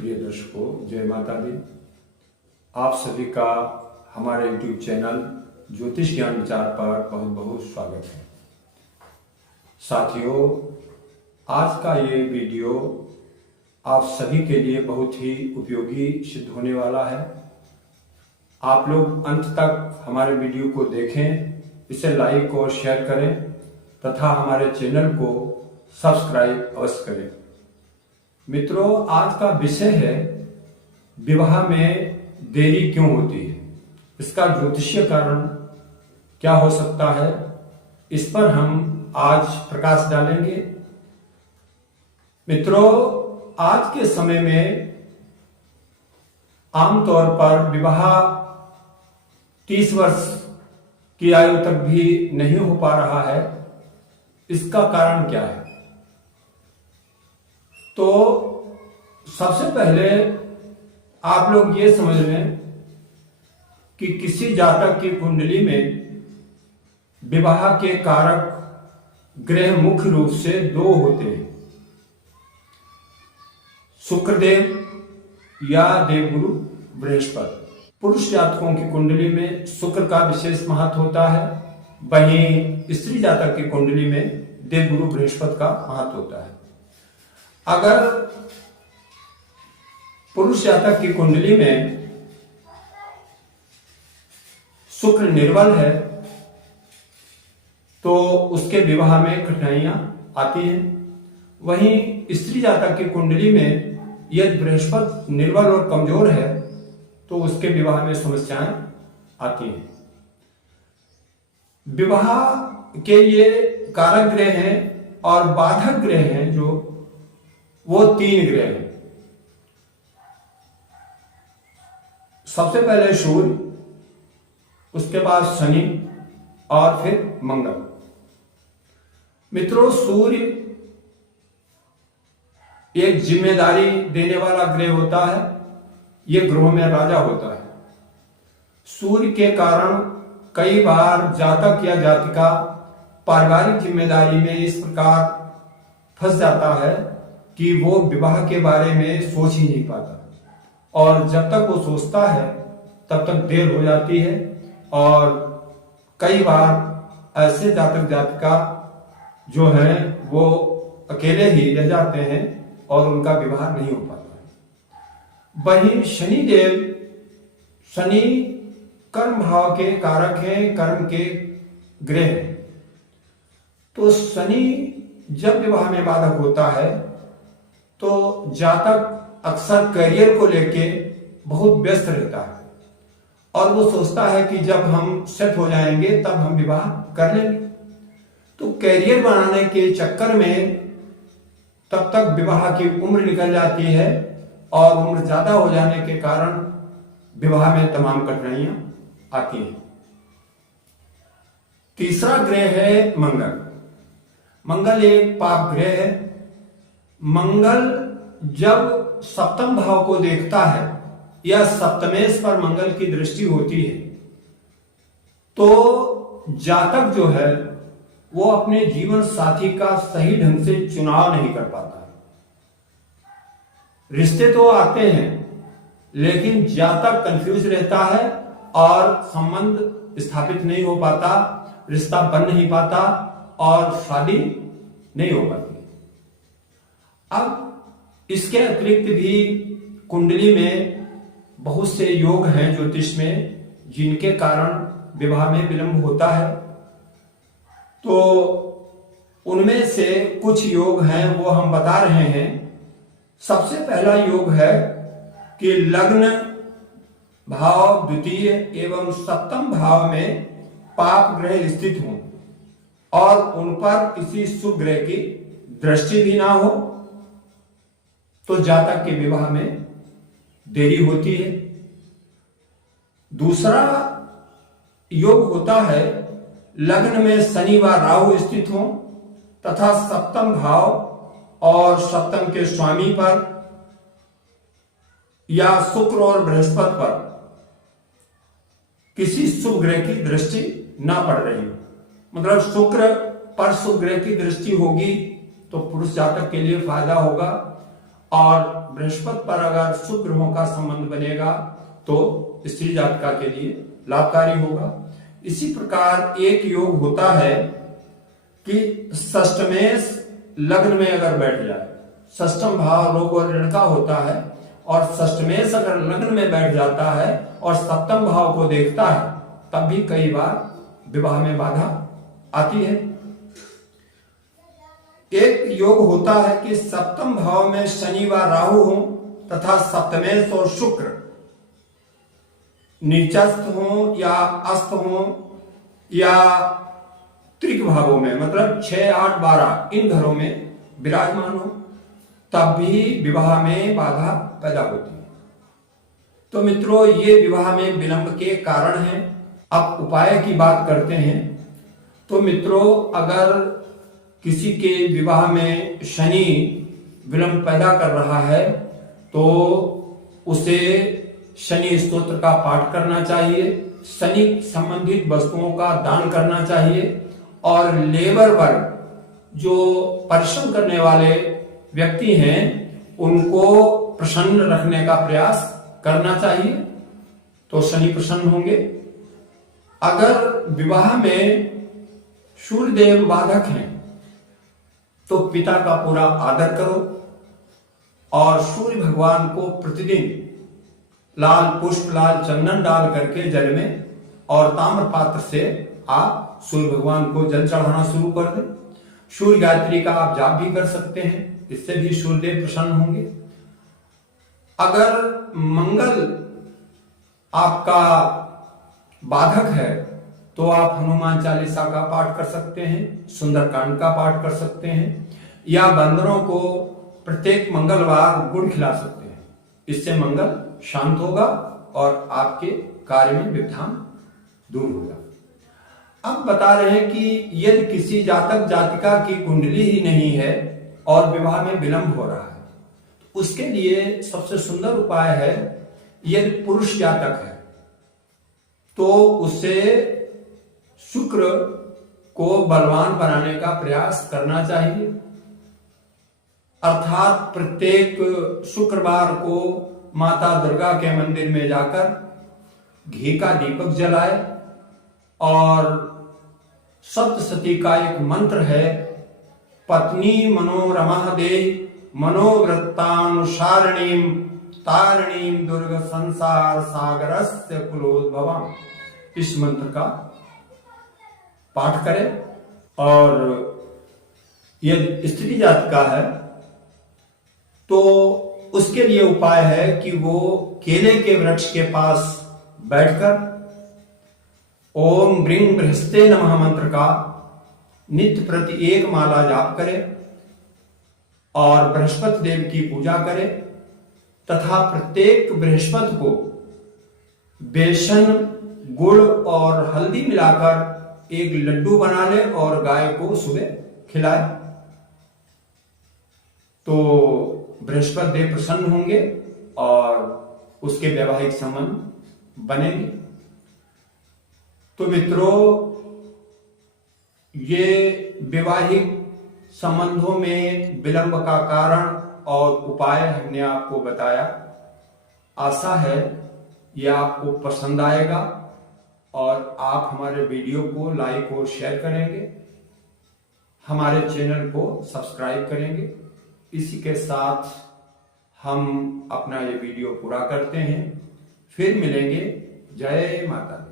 प्रिय दर्शकों, जय माता दी। आप सभी का हमारे YouTube चैनल ज्योतिष ज्ञान विचार पर बहुत बहुत स्वागत है। साथियों, आज का ये वीडियो आप सभी के लिए बहुत ही उपयोगी सिद्ध होने वाला है। आप लोग अंत तक हमारे वीडियो को देखें, इसे लाइक और शेयर करें तथा हमारे चैनल को सब्सक्राइब अवश्य करें। मित्रों, आज का विषय है विवाह में देरी क्यों होती है, इसका ज्योतिषीय कारण क्या हो सकता है, इस पर हम आज प्रकाश डालेंगे। मित्रों, आज के समय में आमतौर पर विवाह 30 वर्ष की आयु तक भी नहीं हो पा रहा है। इसका कारण क्या है? तो सबसे पहले आप लोग ये समझ लें कि किसी जातक की कुंडली में विवाह के कारक ग्रह मुख्य रूप से 2 होते हैं, शुक्रदेव या देवगुरु बृहस्पति। पुरुष जातकों की कुंडली में शुक्र का विशेष महत्व होता है, वहीं स्त्री जातक की कुंडली में देवगुरु बृहस्पति का महत्व होता है। अगर पुरुष जातक की कुंडली में शुक्र निर्बल है तो उसके विवाह में कठिनाइयां आती हैं। वहीं स्त्री जातक की कुंडली में यदि बृहस्पति निर्बल और कमजोर है तो उसके विवाह में समस्याएं आती हैं। विवाह के ये कारक ग्रह हैं और बाधक ग्रह हैं जो वो 3 ग्रह हैं। सबसे पहले सूर्य, उसके बाद शनि और फिर मंगल। मित्रों, सूर्य एक जिम्मेदारी देने वाला ग्रह होता है, ये ग्रहों में राजा होता है। सूर्य के कारण कई बार जातक या जातिका पारिवारिक जिम्मेदारी में इस प्रकार फंस जाता है कि वो विवाह के बारे में सोच ही नहीं पाता, और जब तक वो सोचता है तब तक देर हो जाती है। और कई बार ऐसे जातक जातिका जो हैं वो अकेले ही रह जाते हैं और उनका विवाह नहीं हो पाता है। वहीं शनि कर्म भाव के कारक हैं, कर्म के ग्रह हैं। तो शनि जब विवाह में बाधक होता है तो जातक अक्सर करियर को लेके बहुत व्यस्त रहता है और वो सोचता है कि जब हम सेट हो जाएंगे तब हम विवाह कर लेंगे। तो करियर बनाने के चक्कर में तब तक विवाह की उम्र निकल जाती है और उम्र ज्यादा हो जाने के कारण विवाह में तमाम कठिनाइयां आती हैं। तीसरा ग्रह है मंगल। मंगल एक पाप ग्रह है। मंगल जब सप्तम भाव को देखता है या सप्तमेश पर मंगल की दृष्टि होती है तो जातक जो है वो अपने जीवन साथी का सही ढंग से चुनाव नहीं कर पाता। रिश्ते तो आते हैं लेकिन जातक कंफ्यूज रहता है और संबंध स्थापित नहीं हो पाता, रिश्ता बन नहीं पाता और शादी नहीं हो पाती। अब इसके अतिरिक्त भी कुंडली में बहुत से योग हैं ज्योतिष में जिनके कारण विवाह में विलंब होता है। तो उनमें से कुछ योग हैं वो हम बता रहे हैं। सबसे पहला योग है कि लग्न भाव द्वितीय एवं सप्तम भाव में पाप ग्रह स्थित हों और उन पर किसी शुभ ग्रह की दृष्टि भी ना हो तो जातक के विवाह में देरी होती है। दूसरा योग होता है लग्न में शनि व राहु स्थित हो तथा सप्तम भाव और सप्तम के स्वामी पर या शुक्र और बृहस्पति पर किसी शुभ ग्रह की दृष्टि ना पड़ रही हो। मतलब शुक्र पर शुभ ग्रह की दृष्टि होगी तो पुरुष जातक के लिए फायदा होगा और बृहस्पति पर अगर शुभ ग्रहों का संबंध बनेगा तो स्त्री जातिका के लिए लाभकारी होगा। इसी प्रकार एक योग होता है कि षष्ठमेश लग्न में अगर बैठ जाए, षष्ठम भाव रोग और ऋण का होता है, और षष्ठमेश अगर लग्न में बैठ जाता है और सप्तम भाव को देखता है, तब भी कई बार विवाह में बाधा आती है। एक योग होता है कि सप्तम भाव में शनि व राहु हो तथा सप्तमेश और शुक्र नीचस्थ हो या अस्त हो या त्रिक भावों में, मतलब 6, 8, 12 इन घरों में विराजमान हो, तब भी विवाह में बाधा पैदा होती है। तो मित्रों, ये विवाह में विलंब के कारण हैं। अब उपाय की बात करते हैं। तो मित्रों, अगर किसी के विवाह में शनि विलंब पैदा कर रहा है तो उसे शनि स्तोत्र का पाठ करना चाहिए, शनि संबंधित वस्तुओं का दान करना चाहिए, और लेबर वर्ग जो परिश्रम करने वाले व्यक्ति हैं उनको प्रसन्न रखने का प्रयास करना चाहिए, तो शनि प्रसन्न होंगे। अगर विवाह में सूर्यदेव बाधक हैं तो पिता का पूरा आदर करो और सूर्य भगवान को प्रतिदिन लाल पुष्प, लाल चंदन डाल करके जल में और ताम्र पात्र से आप सूर्य भगवान को जल चढ़ाना शुरू कर दें। सूर्य गायत्री का आप जाप भी कर सकते हैं, इससे भी सूर्यदेव प्रसन्न होंगे। अगर मंगल आपका बाधक है तो आप हनुमान चालीसा का पाठ कर सकते हैं, सुंदरकांड का पाठ कर सकते हैं, या बंदरों को प्रत्येक मंगलवार गुड़ खिला सकते हैं। इससे मंगल शांत होगा और आपके कार्य में व्यवधान दूर होगा। अब बता रहे हैं कि यदि किसी जातक जातिका की कुंडली ही नहीं है और विवाह में विलंब हो रहा है, तो उसके लिए सबसे सुंदर उपाय है, यदि पुरुष जातक है तो उसे शुक्र को बलवान बनाने का प्रयास करना चाहिए। अर्थात प्रत्येक शुक्रवार को माता दुर्गा के मंदिर में जाकर घी का दीपक जलाए, और सप्तशती का एक मंत्र है, पत्नी मनोरमा देहि मनोवृत्तानुसारिणीं तारिणीं दुर्ग संसार सागरस्य कुलोद्भवम्। इस मंत्र का पाठ करें। और यदि स्त्री जात का है तो उसके लिए उपाय है कि वो केले के वृक्ष के पास बैठकर ओम ब्रीं बृहस्पते नमः मंत्र का नित्य प्रति 1 माला जाप करे और बृहस्पति देव की पूजा करे, तथा प्रत्येक बृहस्पति को बेसन, गुड़ और हल्दी मिलाकर एक लड्डू बना ले और गाय को सुबह खिलाए, तो बृहस्पति देव प्रसन्न होंगे और उसके वैवाहिक संबंध बनेंगे। तो मित्रों, ये वैवाहिक संबंधों में विलंब का कारण और उपाय हमने आपको बताया। आशा है ये आपको पसंद आएगा और आप हमारे वीडियो को लाइक और शेयर करेंगे, हमारे चैनल को सब्सक्राइब करेंगे। इसी के साथ हम अपना ये वीडियो पूरा करते हैं, फिर मिलेंगे। जय माता दी।